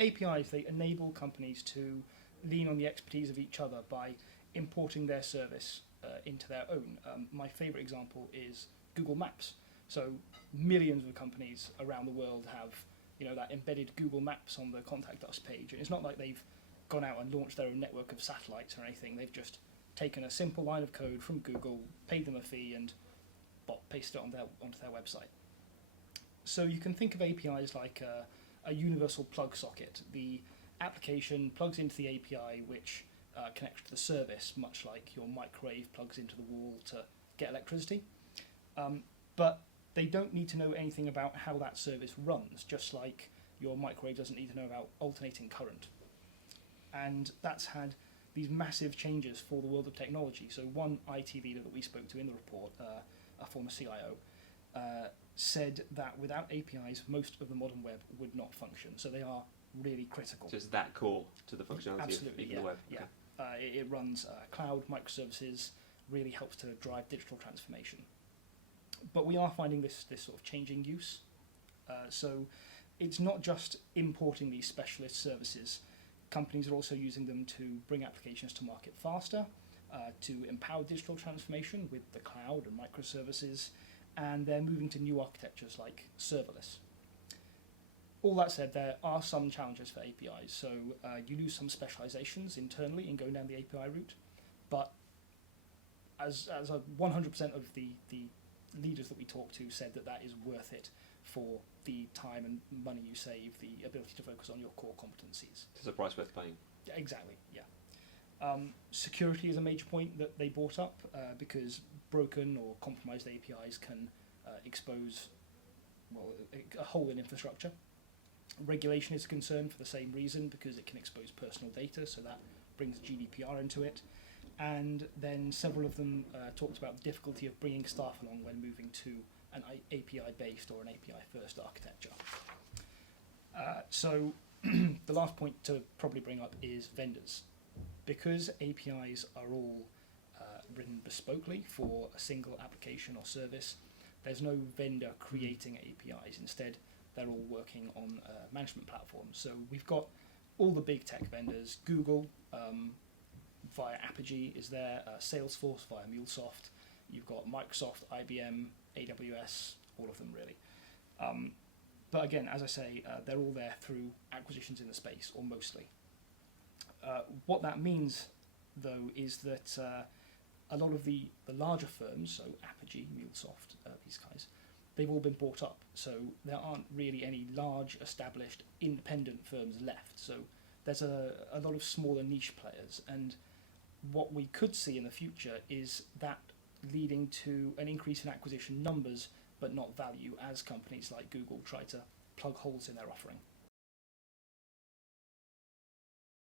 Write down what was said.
APIs, they enable companies to lean on the expertise of each other by importing their service into their own. My favorite example is Google Maps. So millions of companies around the world have that embedded Google Maps on the Contact Us page. And it's not like they've gone out and launched their own network of satellites or anything. They've just taken a simple line of code from Google, paid them a fee, and pasted it onto their website. So you can think of APIs like a universal plug socket. The application plugs into the API, which connects to the service, much like your microwave plugs into the wall to get electricity. But they don't need to know anything about how that service runs, just like your microwave doesn't need to know about alternating current. And that's had these massive changes for the world of technology. So one IT leader that we spoke to in the report, a former CIO, said that without APIs, most of the modern web would not function. So they are really critical. So it's that core to the functionality Absolutely, of even the web? Yeah. It runs cloud microservices, really helps to drive digital transformation. But we are finding this sort of changing use. So it's not just importing these specialist services. Companies are also using them to bring applications to market faster, to empower digital transformation with the cloud and microservices, and they're moving to new architectures like serverless. All that said, there are some challenges for APIs. So you lose some specializations internally in going down the API route, but as 100% of the leaders that we talked to said that is worth it for the time and money you save, the ability to focus on your core competencies. It's a price worth paying. Exactly, yeah. Security is a major point that they brought up because broken or compromised APIs can expose a hole in infrastructure. Regulation is a concern for the same reason, because it can expose personal data, so that brings GDPR into it. And then several of them talked about the difficulty of bringing staff along when moving to an API-based or an API-first architecture. So the last point to probably bring up is vendors. Because APIs are all written bespokely for a single application or service, there's no vendor creating APIs. Instead, they're all working on management platforms. So we've got all the big tech vendors, Google, via Apogee is there, Salesforce via MuleSoft, you've got Microsoft, IBM, AWS, all of them really. But again, as I say, they're all there through acquisitions in the space, or mostly. What that means, though, is that a lot of the larger firms, so Apogee, MuleSoft, these guys, they've all been bought up. So there aren't really any large, established, independent firms left. So there's a lot of smaller niche players. And what we could see in the future is that leading to an increase in acquisition numbers, but not value, as companies like Google try to plug holes in their offering.